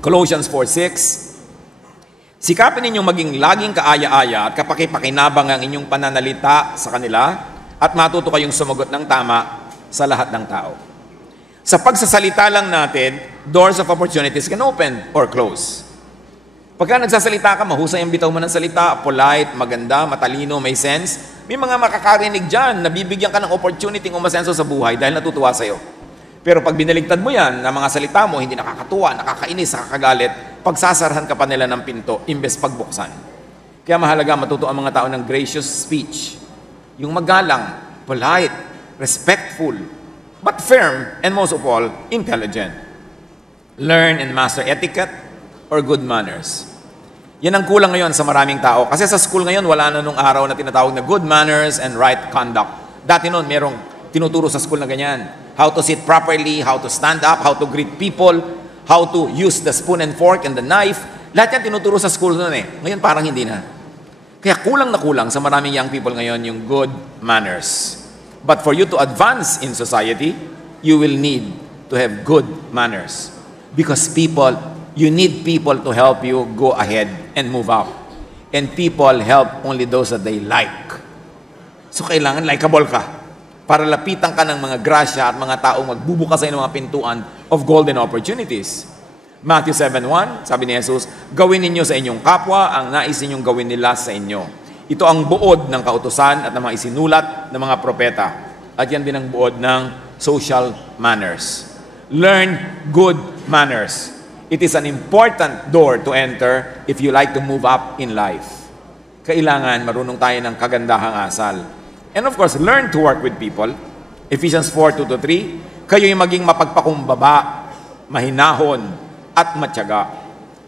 Colossians 4:6, sikapin ninyong maging laging kaaya-aya at kapakipakinabang ang inyong pananalita sa kanila at matuto kayong sumagot ng tama sa lahat ng tao. Sa pagsasalita lang natin, doors of opportunities can open or close. Pagka nagsasalita ka, mahusay ang bitaw mo ng salita, polite, maganda, matalino, may sense, may mga makakarinig dyan, nabibigyan ka ng opportunity o masenso sa buhay dahil natutuwa sa'yo. Pero pag binaligtad mo yan, na mga salita mo, hindi nakakatuwa, nakakainis, nakakagalit, pagsasarahan ka pa nila ng pinto, imbes pagbuksan. Kaya mahalaga matuto ang mga tao ng gracious speech. Yung magalang, polite, respectful, but firm, and most of all, intelligent. Learn and master etiquette or good manners. Yan ang kulang ngayon sa maraming tao. Kasi sa school ngayon, wala na nung araw na tinatawag na good manners and right conduct. Dati noon, merong tinuturo sa school na ganyan. How to sit properly, how to stand up, how to greet people, how to use the spoon and fork and the knife. Lahat yan tinuturo sa school noon eh. Ngayon parang hindi na. Kaya kulang na kulang sa maraming young people ngayon yung good manners. But for you to advance in society, you will need to have good manners. Because you need people to help you go ahead and move up. And people help only those that they like. So kailangan likable ka para lapitan ka ng mga grasya at mga taong magbubukas sa inyo mga pintuan of golden opportunities. Matthew 7:1, sabi ni Jesus, gawin ninyo sa inyong kapwa ang nais ninyong gawin nila sa inyo. Ito ang buod ng kautusan at ng mga isinulat ng mga propeta. At yan din ang buod ng social manners. Learn good manners. It is an important door to enter if you like to move up in life. Kailangan marunong tayo ng kagandahang asal. And of course, learn to work with people. Ephesians 4:2-3, kayo'y maging mapagpakumbaba, mahinahon, at matyaga.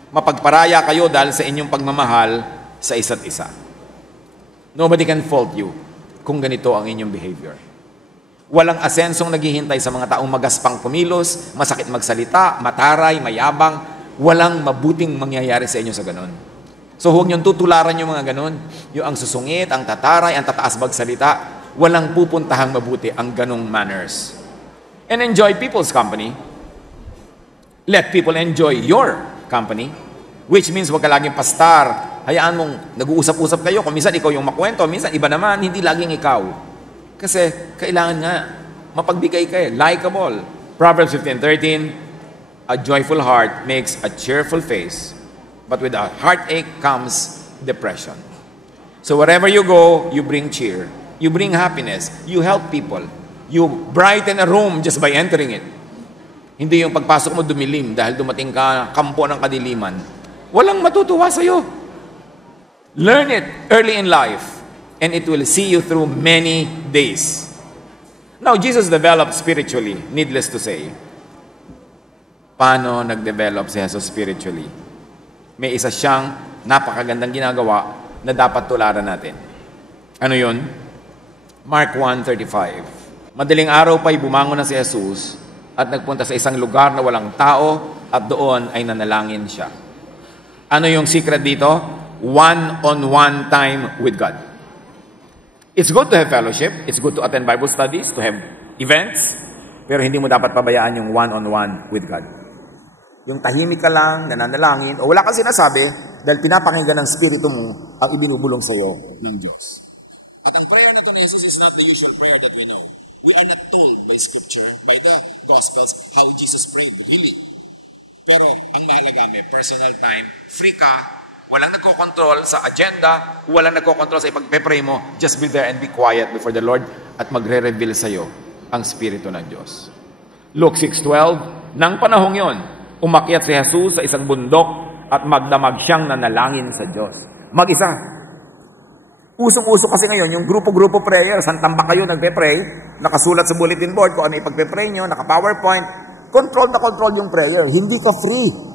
Mapagparaya kayo dahil sa inyong pagmamahal sa isa't isa. Nobody can fault you kung ganito ang inyong behavior. Walang asensong naghihintay sa mga taong magaspang kumilos, masakit magsalita, mataray, mayabang. Walang mabuting mangyayari sa inyo sa ganon. So huwag niyong tutularan yung mga ganon. Yung ang susungit, ang tataray, ang tataas magsalita. Walang pupuntahang mabuti ang ganong manners. And enjoy people's company. Let people enjoy your company. Which means huwag ka laging pastar. Hayaan mong nag-uusap-usap kayo. Kung minsan ikaw yung makwento, minsan iba naman, hindi laging ikaw. Kasi kailangan nga, mapagbigay ka likable. Proverbs 15:13, a joyful heart makes a cheerful face, but with a heartache comes depression. So wherever you go, you bring cheer. You bring happiness. You help people. You brighten a room just by entering it. Hindi yung pagpasok mo dumilim dahil dumating ka kampo ng kadiliman. Walang matutuwa sa'yo. Learn it early in life. And it will see you through many days. Now, Jesus developed spiritually, needless to say. Paano nag-develop si Jesus spiritually? May isa siyang napakagandang ginagawa na dapat tularan natin. Ano yun? Mark 1:35. Madaling araw pa'y bumangon na si Jesus at nagpunta sa isang lugar na walang tao at doon ay nanalangin siya. Ano yung secret dito? One-on-one time with God. It's good to have fellowship. It's good to attend Bible studies, to have events. Pero hindi mo dapat pabayaan yung one-on-one with God. Yung tahimik ka lang, nananalangin, o wala kang sinasabi dahil pinapakinggan ng Espiritu mo ang ibinubulong sa'yo ng Diyos. At ang prayer na to ni Jesus is not the usual prayer that we know. We are not told by Scripture, by the Gospels, how Jesus prayed, really. Pero ang mahalaga, may personal time, free ka, walang nagkokontrol sa agenda, walang nagkokontrol sa ipagpe-pray mo. Just be there and be quiet before the Lord at magre-reveal sa iyo ang Espiritu ng Diyos. Luke 6:12, nang panahong yon, umakyat si Jesus sa isang bundok at magdamag siyang nanalangin sa Diyos. Mag-isa. Usong-uso kasi ngayon yung grupo-grupo prayer. Santamba kayo nagpe-pray, nakasulat sa bulletin board kung ano ipagpe-pray nyo, naka-PowerPoint. Control na control yung prayer. Hindi ka free.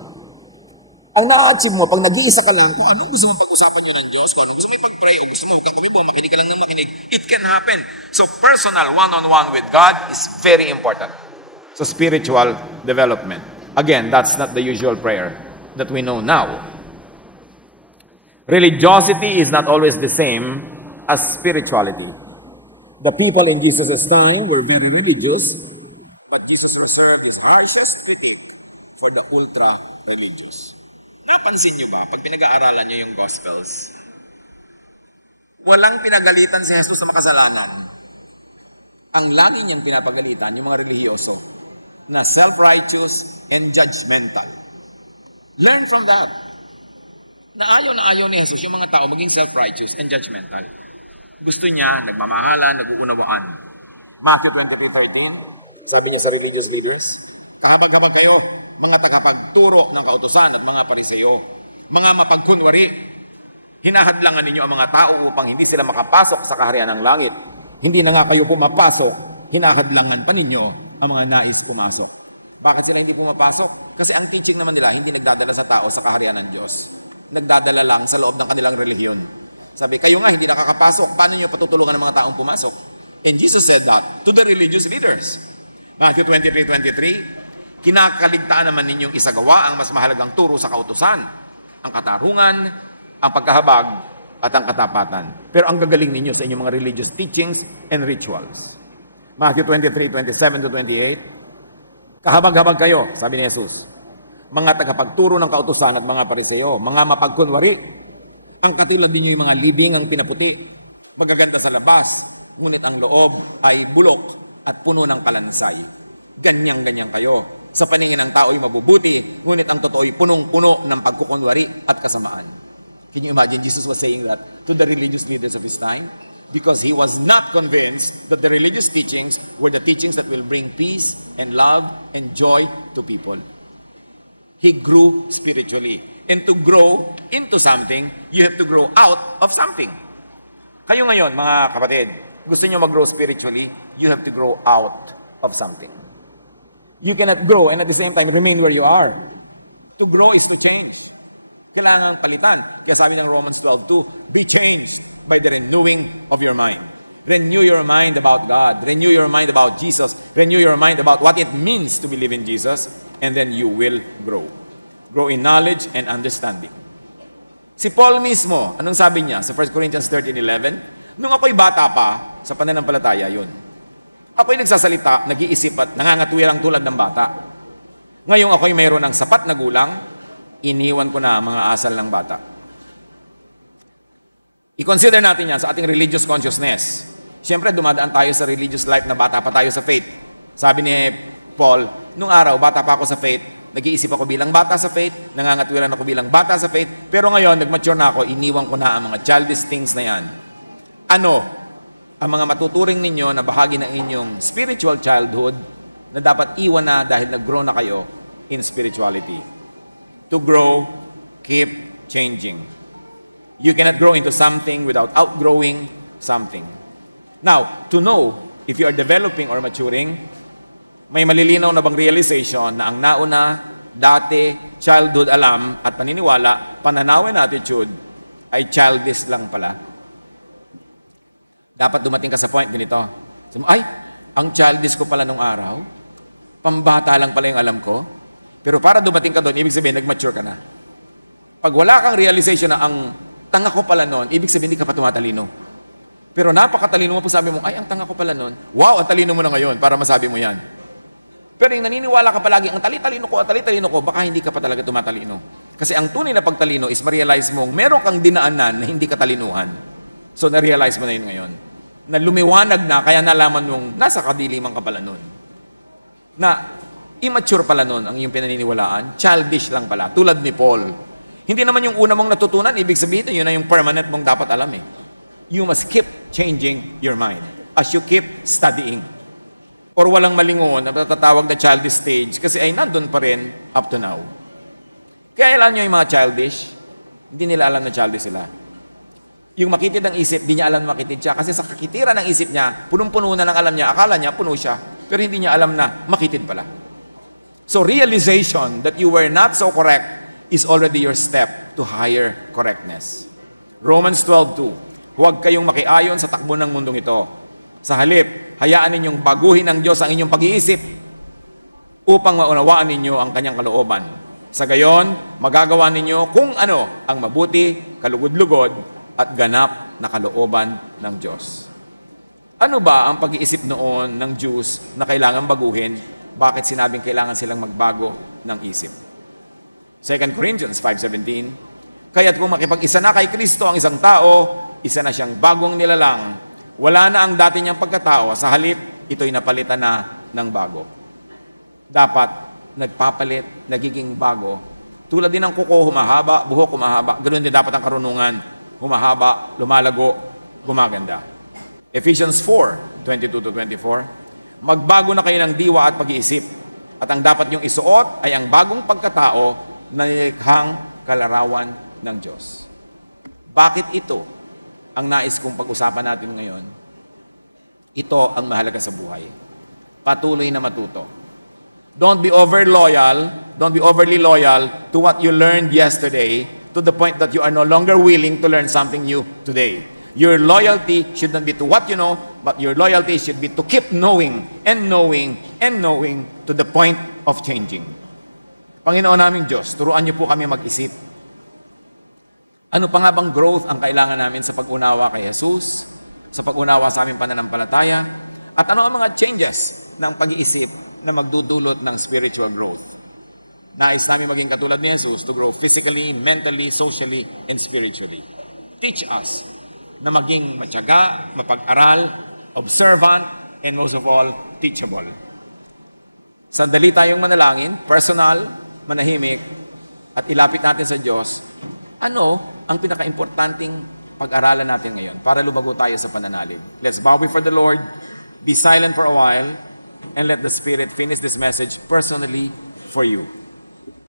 Ang na-achieve mo, pag nag-iisa ka lang, kung anong gusto mong pag-usapan nyo ng Diyos, kung anong gusto mo ipag-pray, o gusto mo huwag kang kumibo, makinig ka lang ng makinig, it can happen. So personal one-on-one with God is very important. So spiritual development. Again, that's not the usual prayer that we know now. Religiosity is not always the same as spirituality. The people in Jesus' time were very religious, but Jesus reserved his harshest critique for the ultra-religious. Napansin nyo ba, pag pinag-aaralan nyo yung Gospels, walang pinagalitan si Jesus sa makasalanan. Ang lagi niyang pinapagalitan, yung mga relihiyoso, na self-righteous and judgmental. Learn from that. Na ayaw ni Jesus yung mga tao maging self-righteous and judgmental. Gusto niya, nagmamahalan, nag-uunawaan. Matthew 23:13, sabi niya sa religious leaders, kahabag-habag kayo, mga tagapagturo ng kautusan at mga pariseyo, mga mapagkunwari, hinahadlangan ninyo ang mga tao upang hindi sila makapasok sa kaharian ng langit. Hindi na nga kayo pumapasok, hinahadlangan pa ninyo ang mga nais pumasok. Bakit sila hindi pumapasok? Kasi ang teaching naman nila, hindi nagdadala sa tao sa kaharian ng Diyos. Nagdadala lang sa loob ng kanilang relihiyon. Sabi, kayo nga hindi nakakapasok, paano nyo patutulungan ng mga taong pumasok? And Jesus said that to the religious leaders. Matthew 23:23, kinakaligtaan naman ninyong isagawa ang mas mahalagang turo sa kautusan, ang katarungan, ang pagkahabag, at ang katapatan. Pero ang gagaling ninyo sa inyong mga religious teachings and rituals. Matthew 23:27-28, kahabag-habag kayo, sabi ni Jesus, mga tagapagturo ng kautusan at mga pariseyo, mga mapagkunwari, ang katulad ninyo yung mga libing ang pinaputi, magaganda sa labas, ngunit ang loob ay bulok at puno ng kalansay. Ganyan-ganyan kayo. Sa paningin ng tao ay mabubuti, ngunit ang totoo ay punong-puno ng pagkukunwari at kasamaan. Can you imagine Jesus was saying that to the religious leaders of his time? Because he was not convinced that the religious teachings were the teachings that will bring peace and love and joy to people. He grew spiritually. And to grow into something, you have to grow out of something. Kayo ngayon, mga kapatid, gusto nyo mag-grow spiritually, you have to grow out of something. You cannot grow and at the same time remain where you are. To grow is to change. Kailangang palitan. Kaya sabi ng Romans 12:2, be changed by the renewing of your mind. Renew your mind about God. Renew your mind about Jesus. Renew your mind about what it means to believe in Jesus. And then you will grow. Grow in knowledge and understanding. Si Paul mismo, anong sabi niya sa 1 Corinthians 13:11? Nung ako'y bata pa, sa pananampalataya yun. Ako'y nagsasalita, nag-iisip at nangangatwirang tulad ng bata. Ngayong ako'y mayroon ng sapat na gulang, iniwan ko na ang mga asal ng bata. I-consider natin yan sa ating religious consciousness. Siyempre, dumadaan tayo sa religious life na bata pa tayo sa faith. Sabi ni Paul, nung araw, bata pa ako sa faith, nag-iisip ako bilang bata sa faith, nangangatwiran ako bilang bata sa faith, pero ngayon, nag-mature na ako, iniwan ko na ang mga childish things na yan. Ano? Ang mga matuturing ninyo na bahagi ng inyong spiritual childhood na dapat iwan na dahil nag-grow na kayo in spirituality. To grow, keep changing. You cannot grow into something without outgrowing something. Now, to know if you are developing or maturing, may malilinaw na bang realization na ang nauna, dati, childhood alam at paniniwala, pananaw and attitude ay childish lang pala? Dapat dumating ka sa point ganito. Sabi mo, ay, ang childish ko pala nung araw, pambata lang pala yung alam ko, pero para dumating ka doon, ibig sabihin, nag-mature ka na. Pag wala kang realization na ang tanga ko pala noon, ibig sabihin, hindi ka pa tumatalino. Pero napakatalino mo, pag sabi mo, ay, ang tanga ko pala noon, wow, ang talino mo na ngayon para masabi mo yan. Pero yung naniniwala ka palagi, ang tali-talino ko, baka hindi ka pa talaga tumatalino. Kasi ang tunay na pagtalino is ma-realize mong meron kang dinaanan na hindi ka talinuhan. So na-realize mo na yun ngayon. Na lumiwanag na, kaya nalaman mong nasa kadiliman ka pala nun. Na immature pala nun ang iyong pinaniniwalaan, childish lang pala, tulad ni Paul. Hindi naman yung una mong natutunan, ibig sabihin yun na yung permanent mong dapat alam eh. You must keep changing your mind as you keep studying. Or walang malingon na natatawag na childish stage kasi ay nandun pa rin up to now. Kaya alam nyo yung mga childish, hindi nila alam na childish sila. Yung makitid ang isip, di niya alam na makitid siya kasi sa kakitiran ng isip niya, punong-puno na ng alam niya, akala niya puno siya, pero hindi niya alam na makitid pala. So realization that you were not so correct is already your step to higher correctness. Romans 12:2, huwag kayong makiayon sa takbo ng mundong ito. Sa halip, hayaan ninyong baguhin ng Diyos ang inyong pag-iisip upang maunawaan ninyo ang kanyang kalooban. Sa gayon, magagawa ninyo kung ano ang mabuti, kalugod-lugod, at ganap na kalooban ng Diyos. Ano ba ang pag-iisip noon ng Jews na kailangan baguhin? Bakit sinabing kailangan silang magbago ng isip? 2 Corinthians 5:17, kaya't kung makipag-isa na kay Kristo ang isang tao, isa na siyang bagong nilalang. Wala na ang dati niyang pagkatao. Sa halip, ito'y napalitan na ng bago. Dapat nagpapalit, nagiging bago. Tulad din ng kuko, humahaba, buhok, humahaba. Ganoon din dapat ang karunungan. Humahaba, lumalago, gumaganda. Ephesians 4:22-24, magbago na kayo ng diwa at pag-iisip. At ang dapat niyong isuot ay ang bagong pagkatao na nilikhang kalarawan ng Diyos. Bakit ito ang nais kong pag-usapan natin ngayon? Ito ang mahalaga sa buhay. Patuloy na matuto. Don't be overly loyal to what you learned yesterday to the point that you are no longer willing to learn something new today. Your loyalty should not be to what you know, but your loyalty should be to keep knowing and knowing and knowing to the point of changing. Panginoon naming Diyos, turuan niyo po kami mag-isip. Ano pa nga bang growth ang kailangan namin sa pag-unawa kay Jesus, sa pag-unawa sa aming pananampalataya, at ano ang mga changes ng pag-iisip na magdudulot ng spiritual growth? Nais namin maging katulad ni Jesus to grow physically, mentally, socially, and spiritually. Teach us na maging matyaga, mapag-aral, observant, and most of all, teachable. Sandali tayong manalangin, personal, manahimik, at ilapit natin sa Diyos, ano ang pinaka-importanting pag-aralan natin ngayon para lumago tayo sa pananalig. Let's bow before the Lord, be silent for a while, and let the Spirit finish this message personally for you.